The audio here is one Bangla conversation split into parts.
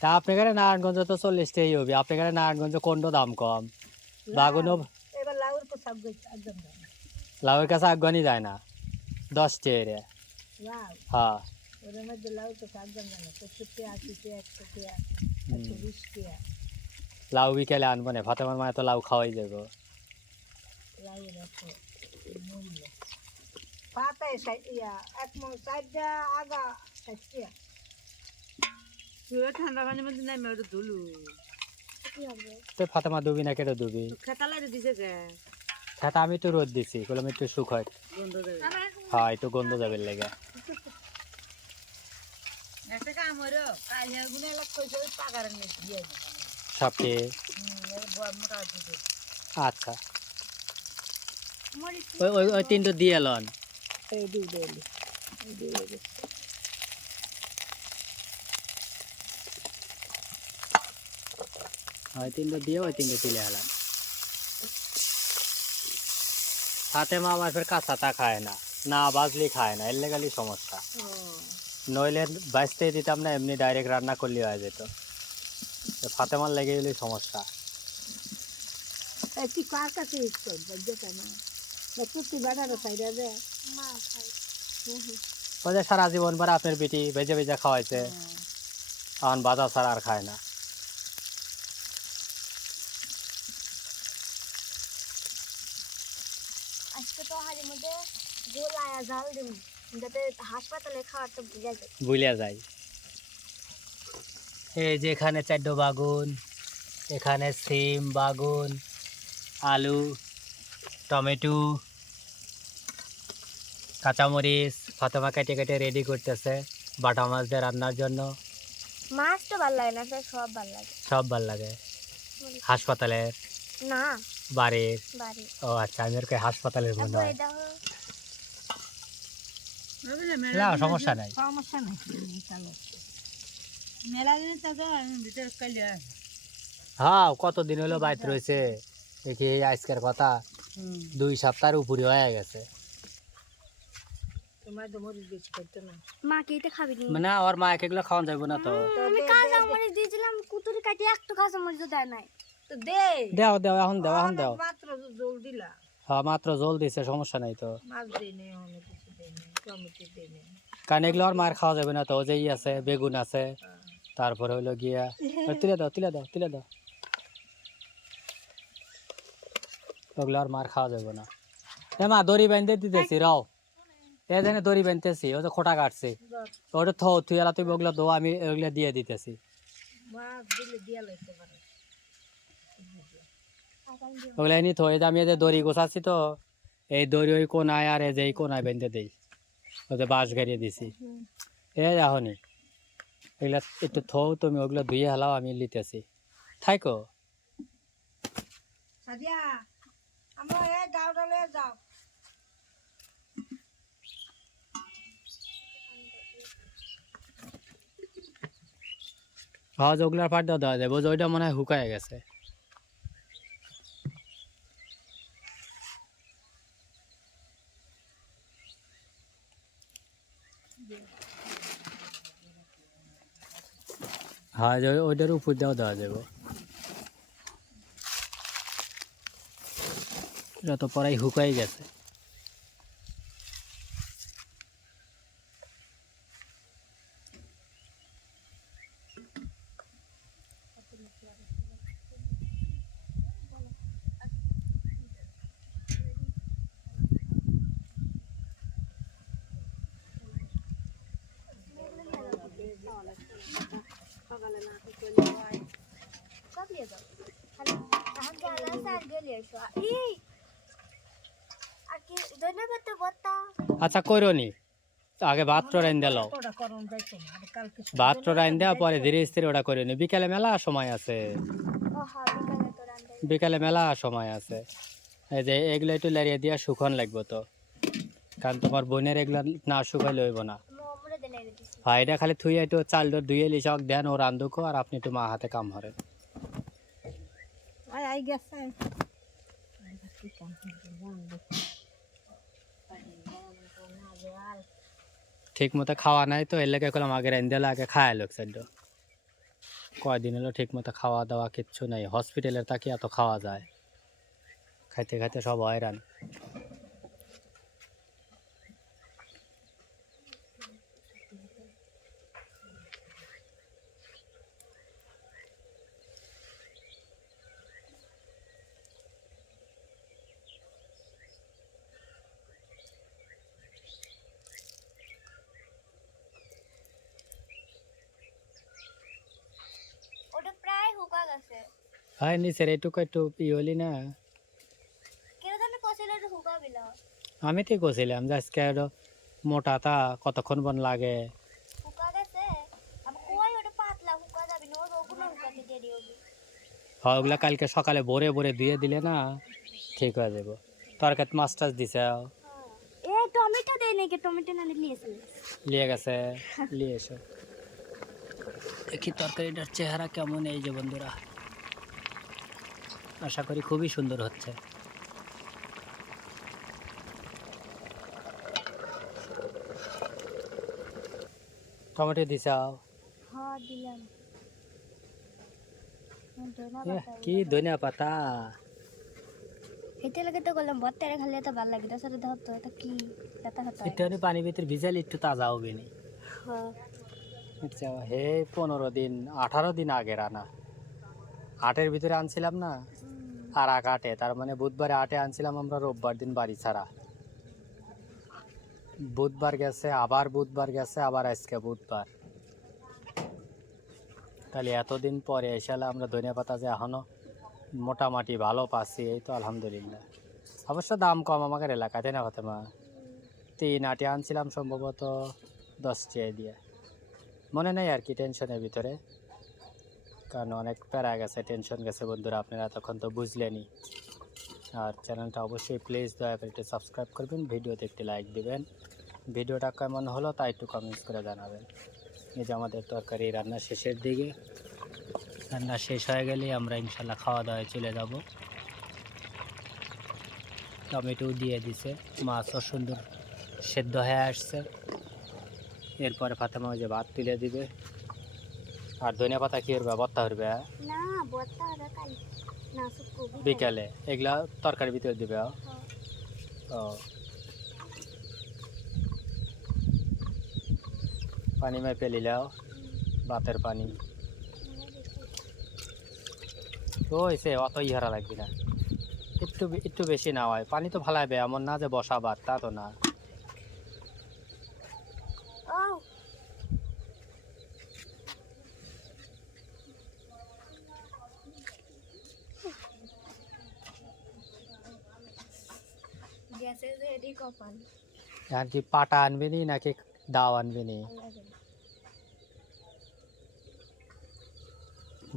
তা আপনার এখানে নারায়ণগঞ্জ তো চল্লিশ টাকাই হবে। আপনার এখানে নারায়ণগঞ্জ কোনটা দাম কম? এবার লাউর লাউয়ের কাছে আগুয়ানি যায় না। দশ টাকা রে লাউ? হ্যাঁ। লাউ বিকেলে আনব না। ফাতেমার মায়ের তো লাউ খাওয়াই যাব। পাতায় ষাট ইয়া এক চারটা আগা ষাট টাকা তুই ঠান্ডা পানির মধ্যে নামে ওটা ধুলু। তো ফাতেমা দুবি না কেটে দুবি খেতা দিছে কে? খেতা আমি তো রোদ দিছি কলম একটু সুখ হয়। গন্ধ হ্যাঁ একটু গন্ধ যাবে লেগে। আচ্ছা। ওই ওই ওই তিনটো দিয়ে লন। তিনটো দিয়ে ওই তিনটো তুলে ফাতেমা আমার ফের কাঁচাটা খায় না না বাজলি খায় না এর লেগালি সমস্যা। নইলে বাঁচতে দিতাম না এমনি ডাইরেক্ট রান্না করলে হয়ে যেত। ফাতেমার লেগে গেলে সমস্যা। তুই কার কাছে না সারা জীবন পরে আপনার বেটি ভেজে ভেজে খাওয়াইছে। এখন বাজার ছাড়া আর খায় না আজকে তো হাড়ির মধ্যে ঝোল আয়া জাল দিব যাতে হাসপাতালে খাওয়ার বুঝা যায় ভুলিয়া যায় এই যে এখানে চারটো বাগুন এখানে সিম বাগুন আলু টমেটো কাঁচামরিচ ফাতেমা কেটে কেটে রেডি করতেছে বাটা মাছ দিয়ে রান্নার জন্য। মাছ তো ভালো লাগে না সব ভালো লাগে। সব ভালো লাগে। হাসপাতালের? না। বাড়ির? ও আচ্ছা আমি কই হাসপাতালের মনে হয়। না সমস্যা নাই। সমস্যা নাই। মেলা দিনে তো ভিতরে কালিয়া হ্যাঁ কতদিন হলো বাইত রয়েছে? দেখি এই আজকের কথা দুই সপ্তাহের উপরে হয়ে গেছে। তোমার তো মরিচ বেশি করতে না। মা কে এটা খাবি মানে ওর মা এগুলো খাওয়ান যাব না তো। আমি কাঁচা মরিচ দিয়েছিলাম কুতুরি কাটি একটু কাঁচা মরিচ দেয় নাই। তো দে। দেও দেও এখন দেও এখন দেও। মাত্র জল দিলা। হ্যাঁ মাত্র জল দিছে সমস্যা নাই তো। মাছ দেই কারণ এগুলো আর মায়ের খাওয়া যাবে না তো ও যে ই আছে, বেগুন আছে। তারপরে হইল গিয়া তুলে দাও তুলে দাও তুলে দাও। ওগুলো আর মার খাওয়া যাবে না। এ মা, দড়ি বাঁধতে দিতেছি, রাও। এ জানে দড়ি বাঁধতেছি ও তো খোটা কাটছে। ওটা থো তুই এলা তুই ওগুলো দো, আমি ওগুলো দিয়ে দিতেছি। ওগুলো এনে থো যে আমি এই যে দড়ি গোছাচ্ছি তো, এই দড়ি ওই কোনায় আর এই যে এই কোনায় বেঁধে দিই। ওতে বাঁশ গাড়িয়ে দিছি। এ এখনই এগুলা একটু থো তুমি ওগুলো ধুয়ে হেলাও আমি লিতেছি। থাইকো। সাদিয়া আমরা এই গাওটা লয়ে যাও। হ্যাঁ ওগুলার পাট দেওয়া দেওয়া যাবে ওইটা মনে হয় শুকায় গেছে। হ্যাঁ যাবে ওইটার উপর দেওয়া দেওয়া যাবে। এটা তো পরাই শুকাই গেছে সব নিয়ে যাও খালি এখন গেলে আছে আর গেলে এসো এই আর কি ধন্যবাদ তো বত্তা আচ্ছা করো নি? আগে ভাতটা রাইন দিল ভাতটা রাইন দেওয়া পরে ধীরে স্থিরে ওটা করে নি। বিকালে মেলা সময় আছে। বিকালে তো রান্দাই বিকালে মেলা সময় আছে। এই যে এগুলো একটু লারিয়ে দিয়া শুকন লাগবে তো। কারণ তোমার বোনের এগুলো না শুকাইলে হইব না। মোমরে দিলে দিছি ভাই এটা খালি থুই একটু চাল ধুয়ে লিচক দেন ও রান্ধুকো আর আপনি একটু মা হাতে কাম হরেন আই আই গেছে ঠিক মতো খাওয়া নাই তো এর লেগে করলাম আগে দিলে আগে খায় লোক সাইড। কয়দিন হলো ঠিক মতো খাওয়া দাওয়া কিচ্ছু নেই হসপিটালের তাকে এত খাওয়া যায়। খাইতে খাইতে সব হয়রান ওটা হয় নিচের এইটুকু একটু ই হলি না। আমি তো করছিলাম যে আজকে একটু মোটা তা কতক্ষণ বন লাগে। না ওগুলো হুকাতে দেরি হবে। হয় ওগুলা কালকে সকালে ভোরে ভোরে ধুয়ে দিলে না ঠিক হয়ে যাব। তরকারি মাছ টাছ দিছে। এ টমেটো দেই নাকি? টমেটো না লিয়ে গেছে লিয়ে এসো। দেখি তরকারিটার চেহারা কেমন এই যে বন্ধুরা। আশা করি খুবই সুন্দর হচ্ছে। টমেটো দিছাও হ্যাঁ এহ, কি ধনিয়া পাতা? হেঁটে লাগে তো করলাম ভর্তারে খালি তো ভালো লাগে। তাছাড়া এটা কি? ব্যথা হতো। একটু পানি ভিতরে ভিজালে একটু তাজা হবে নি। হ্যাঁ। হে পনেরো দিন আঠারো দিন আগের আনা আটের ভিতরে আনছিলাম না? আর এক আটে তার মানে বুধবারে আটে আনছিলাম আমরা রোববার দিন বাড়ি ছাড়া। বুধবার গেছে আবার বুধবার গেছে আবার আজকে বুধবার। তাহলে এতদিন পরে এসালে আমরা ধনিয়া পাতা যে এখনও মোটামুটি ভালো পাচ্ছি এই তো আলহামদুলিল্লাহ। অবশ্য দাম কম আমাদের এলাকায় তাই না ফাতেমা? তিন আটে আনছিলাম সম্ভবত দশ টাকা দিয়ে। মনে নেই আর কি টেনশনের ভিতরে। কারণ অনেক প্যারা গেছে, টেনশন গেছে বন্ধুরা, আপনারা তখন তো বুঝলেনই। আর চ্যানেলটা অবশ্যই প্লিজ দয়া করে একটু সাবস্ক্রাইব করবেন, ভিডিওতে একটি লাইক দিবেন। ভিডিওটা কেমন হলো তা একটু কমেন্টস করে জানাবেন। এই যে আমাদের তরকারি রান্না শেষের দিকে। রান্না শেষ হয়ে গেলেই আমরা ইনশাল্লাহ খাওয়া দাওয়ায় চলে যাব। টমেটো দিয়ে দিছে, মাছও সুন্দর সেদ্ধ হয়ে আসছে। এরপরে ফাতেমা ওই যে ভাত তুলে দিবে। আর ধনিয়া পাতা কি করবে? ভর্তা করবে হ্যাঁ? বিকালে। এগুলা তরকারি ভিতরে দিবে হ্যাঁ? ও। পানি মাই পেলিলাও ভাতের পানি। তো হয়েছে অত ইহারা লাগবে না। একটু একটু বেশি না হয়। পানি তো ভালাইবে এমন না যে বসা ভাত তা তো না ও গ্যাসে যে এডি কপাল আর কি পাটা আনবি নি নাকি দাও আনবি নি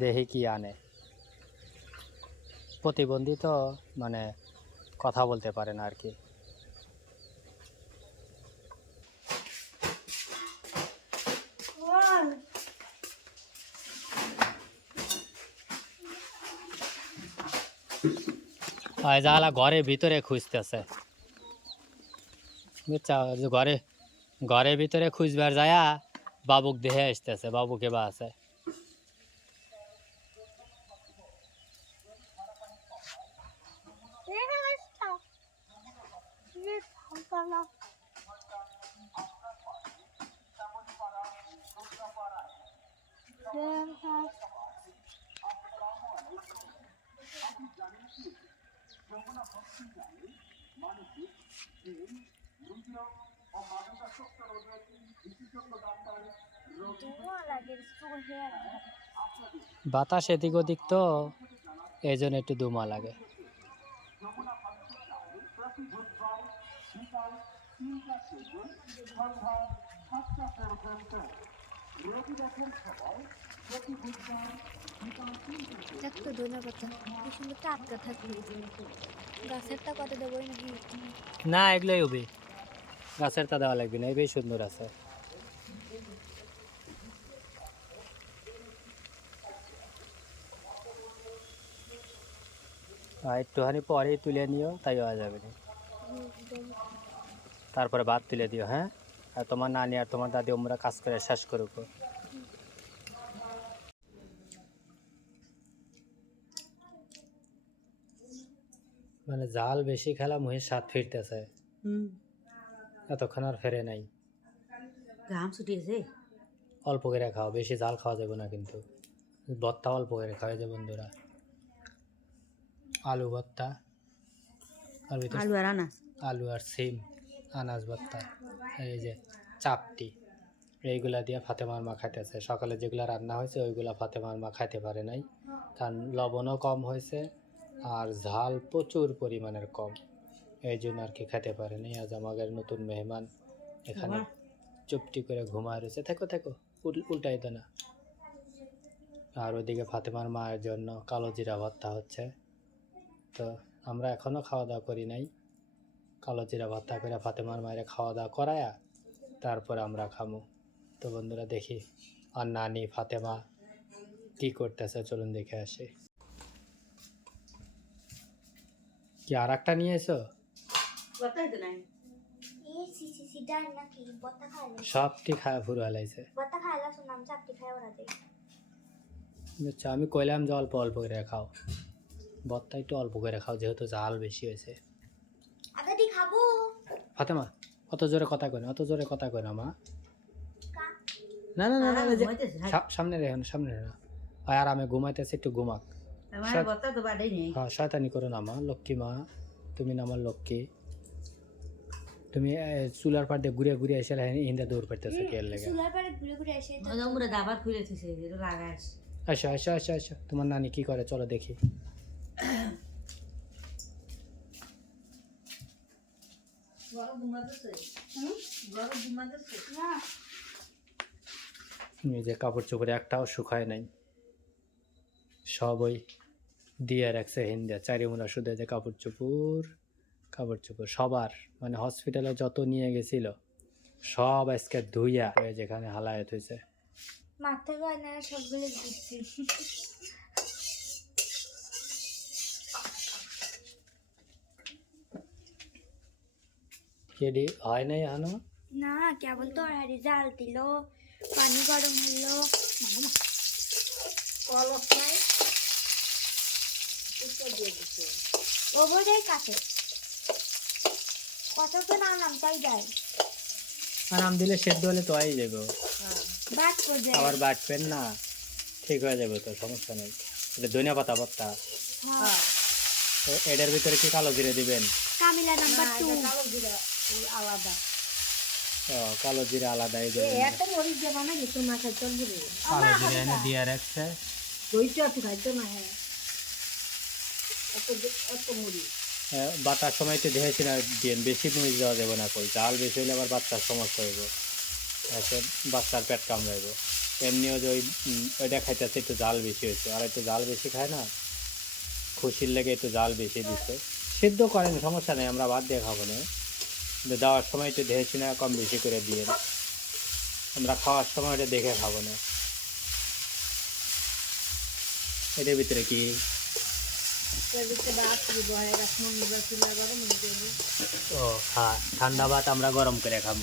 দেখি কি আনে। প্রতিবন্ধী তো মানে কথা বলতে পারে না আর কি। যালা ঘরের ভিতরে খুঁজতেছে। ঘরে ঘরের ভিতরে খুঁজবার যায়া বাবুক দেখে আসতেছে বাবুকে বা আছে? হেয়ার বাতাস এদিক ওদিক তো এই জন্য একটু দুমা লাগে। থাকতো ধন্যবাদ কি সুন্দর টাটকা থাকবে। গাছেরটা কত দেবো নাকি? না এগুলোই হবে। গাছের তা দেওয়া লাগবে না এই বেশ সুন্দর আছে। আর একটুখানি পরেই তুলে নিও, তাই হওয়া যাবে না। তারপরে ভাত তুলে দিও হ্যাঁ? আর তোমার নানি আর তোমার দাদি ওমরা কাজ করে শেষ করুক। মানে জাল বেশি খেলা মহিষ সাত ফিরতেছে। হুম। এতক্ষণ আর ফেরে নাই। ঘাম ছুটিয়েছে? অল্প করে খাও বেশি জাল খাওয়া যাবে না কিন্তু। ভর্তা অল্প করে খাওয়া যায় বন্ধুরা। আলু ভর্তা আর ভিতরে আলু আর আনা আলু আর সিম আনাজ ভর্তা এই যে চাপটি। এইগুলা দিয়ে ফাতেমার মা খাইতেছে। সকালে যেগুলা রান্না হয়েছে ওইগুলা ফাতেমার মা খাইতে পারে নাই। কারণ লবণও কম হয়েছে আর ঝাল প্রচুর পরিমাণের কম। এই জন্য আর কি খেতে পারে নাই আজ আমাদের নতুন মেহমান এখানে চুপটি করে ঘুমায় রয়েছে। থেকো থেকো উল- উল্টাই তো না। আর ওইদিকে ফাতেমার মায়ের জন্য কালো জিরা ভর্তা হচ্ছে। তো আমরা এখনও খাওয়া দাওয়া করি নাই। কালো জিরা ভর্তা করে ফাতেমার মায়ের খাওয়া দাওয়া করায়া তারপর আমরা খামো। তো বন্ধুরা দেখি আর নানি ফাতেমা কি করতেছে? চলুন দেখে আসি। কি আর একটা নিয়ে এসো? কথাই তো নাই? এই সি সি সি ডাল নাকি? বত্তা খাইলে সবটি খায় ফুরু হালাইছে। বত্তা খাইলা শুনলাম চাপটি খাই ওরা দেয় আচ্ছা আমি কইলাম যে অল্প অল্প করে খাও। ভর্তা একটু অল্প করে খাও যেহেতু জাল বেশি হয়েছে। আগে ফাতেমা অত জোরে কথা কই না অত জোরে কথা কই না মা না না না যে- সামনে রেখো না সামনে রেখো আর আরামে ঘুমাইতেছে একটু ঘুমাক। আমার সব- বত্তা তো বাড়াই নেই হ্যাঁ শয়তানি করো না মা লক্ষ্মী মা। তুমি না আমার লক্ষ্মী। তুমি এ, চুলার পাড় দিয়ে ঘুরে ঘুরে এসে হিন্দা দৌড় করতেছো কে লেগে? চুলার পাড়ে ঘুরে ঘুরে এসে তো আমরা দাবার খুলে থুইছে এটা লাগাস আসো আসো আসো আসো তোমার নানি কি করে? চলো দেখি। যে কাপড় চোপড়ে একটাও শুকায় নাই। সব ওই দিয়ে রাখছে হিন্দা চারিমুনা শুধু যে কাপড় চোপড় কাপড় চোপড় সবার মানে হসপিটালে যত নিয়ে গেছিল সব আজকে ধুইয়া যেখানে হালায়ত হয়েছে। মাথা গায়ে সবগুলো দিচ্ছি কেডি হয় নাই না কেবল তো হাড়ি জাল দিল পানি গরম হলো কলস নাই দিয়ে দিছে। কাছে কত তো তাই যায়। আর দিলে সেদ্ধ হলে তো হয়ে যাবে। হ্যাঁ আবার বাটবেন না ঠিক হয়ে যাবে তো সমস্যা নেই। এটা ধনিয়া পাতা পাত্তা হ্যাঁ। তো এটার ভিতরে কি কালো জিরে দিবেন? কামিলা নাম্বার টু কালো জিরা আলাদা। কালো জিরে আলাদা এই দেবেন এত মরিচ দেবা না কি তোমার খাই চলবে কালো জিরে এনে দিয়ে রাখছে। দইটা একটু খাইতো না হ্যাঁ এত এত মরিচ। এ, বাটার সময় তো দেখেছি না দিয়ে বেশি মরিচ দেওয়া যাবে না কই। জাল বেশি হলে আবার বাচ্চার সমস্যা হইব। বাচ্চার পেট কামড়াইব। এমনিও যে ওই ওইটা খাইতেছে একটু জাল বেশি হয়েছে। আর একটু জাল বেশি খায় না, খুশির লেগে একটু জাল বেশি দিচ্ছে সিদ্ধ করেন, সমস্যা নেই, আমরা বাদ দিয়ে খাব না। কিন্তু দেওয়ার সময় একটু দেখেছি না, কম বেশি করে দিয়ে। আমরা খাওয়ার সময় ওটা দেখে খাব না। এটার ভিতরে কি ঠান্ডা ভাত আমরা গরম করে খাব